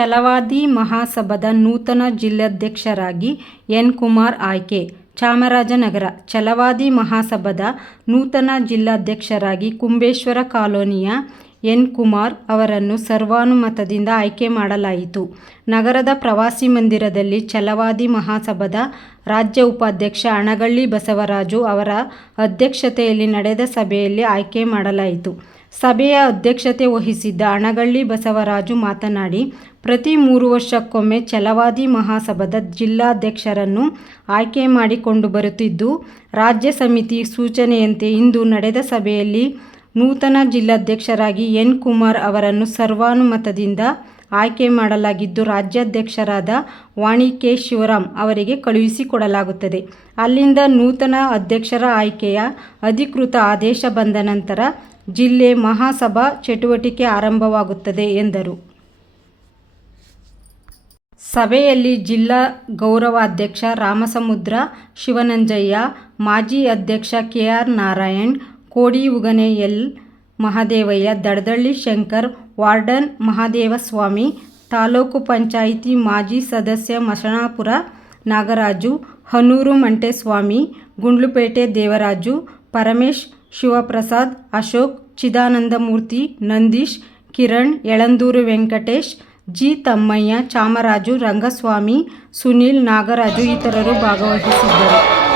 ಛಲವಾದಿ ಮಹಾಸಭಾದ ನೂತನ ಜಿಲ್ಲಾಧ್ಯಕ್ಷರಾಗಿ ಎನ್. ಕುಮಾರ್ ಆಯ್ಕೆ. ಚಾಮರಾಜನಗರ. ಛಲವಾದಿ ಮಹಾಸಭಾದ ನೂತನ ಜಿಲ್ಲಾಧ್ಯಕ್ಷರಾಗಿ ಕುಂಬೇಶ್ವರ ಕಾಲೋನಿಯ ಎನ್. ಕುಮಾರ್ ಅವರನ್ನು ಸರ್ವಾನುಮತದಿಂದ ಆಯ್ಕೆ ಮಾಡಲಾಯಿತು. ನಗರದ ಪ್ರವಾಸಿ ಮಂದಿರದಲ್ಲಿ ಛಲವಾದಿ ಮಹಾಸಭಾದ ರಾಜ್ಯ ಉಪಾಧ್ಯಕ್ಷ ಅಣಗಳ್ಳಿ ಬಸವರಾಜು ಅವರ ಅಧ್ಯಕ್ಷತೆಯಲ್ಲಿ ನಡೆದ ಸಭೆಯಲ್ಲಿ ಆಯ್ಕೆ ಮಾಡಲಾಯಿತು. ಸಭೆಯ ಅಧ್ಯಕ್ಷತೆ ವಹಿಸಿದ್ದ ಅಣಗಳ್ಳಿ ಬಸವರಾಜು ಮಾತನಾಡಿ, ಪ್ರತಿ 3 ವರ್ಷಕ್ಕೊಮ್ಮೆ ಛಲವಾದಿ ಮಹಾಸಭಾದ ಜಿಲ್ಲಾಧ್ಯಕ್ಷರನ್ನು ಆಯ್ಕೆ ಮಾಡಿಕೊಂಡು ಬರುತ್ತಿದ್ದು, ರಾಜ್ಯ ಸಮಿತಿ ಸೂಚನೆಯಂತೆ ಇಂದು ನಡೆದ ಸಭೆಯಲ್ಲಿ ನೂತನ ಜಿಲ್ಲಾಧ್ಯಕ್ಷರಾಗಿ ಎನ್. ಕುಮಾರ್ ಅವರನ್ನು ಸರ್ವಾನುಮತದಿಂದ ಆಯ್ಕೆ ಮಾಡಲಾಗಿದ್ದು, ರಾಜ್ಯಾಧ್ಯಕ್ಷರಾದ ವಾಣಿ ಕೆ. ಶಿವರಾಮ್ ಅವರಿಗೆ ಕಳುಹಿಸಿಕೊಡಲಾಗುತ್ತದೆ. ಅಲ್ಲಿಂದ ನೂತನ ಅಧ್ಯಕ್ಷರ ಆಯ್ಕೆಯ ಅಧಿಕೃತ ಆದೇಶ ಬಂದ ನಂತರ ಜಿಲ್ಲೆ ಮಹಾಸಭಾ ಚಟುವಟಿಕೆ ಆರಂಭವಾಗುತ್ತದೆ ಎಂದರು. ಸಭೆಯಲ್ಲಿ ಜಿಲ್ಲಾ ಗೌರವಾಧ್ಯಕ್ಷ ರಾಮಸಮುದ್ರ ಶಿವನಂಜಯ್ಯ, ಮಾಜಿ ಅಧ್ಯಕ್ಷ ಕೆ. ಆರ್. ನಾರಾಯಣ್, ಕೋಡಿ ಉಗನೆ ಎಲ್. ಮಹದೇವಯ್ಯ, ದಡದಳ್ಳಿ ಶಂಕರ್, ವಾರ್ಡನ್ ಮಹದೇವಸ್ವಾಮಿ, ತಾಲೂಕು ಪಂಚಾಯಿತಿ ಮಾಜಿ ಸದಸ್ಯ ಮಸಣಾಪುರ ನಾಗರಾಜು, ಹನೂರು ಮಂಟೇಸ್ವಾಮಿ, ಗುಂಡ್ಲುಪೇಟೆ ದೇವರಾಜು, ಪರಮೇಶ್, ಶಿವಪ್ರಸಾದ್, ಅಶೋಕ್, ಚಿದಾನಂದಮೂರ್ತಿ, ನಂದೀಶ್, ಕಿರಣ್, ಯಳಂದೂರು ವೆಂಕಟೇಶ್, ಜಿ. ತಮ್ಮಯ್ಯ, ಚಾಮರಾಜು, ರಂಗಸ್ವಾಮಿ, ಸುನೀಲ್, ನಾಗರಾಜು ಇತರರು ಭಾಗವಹಿಸಿದ್ದರು.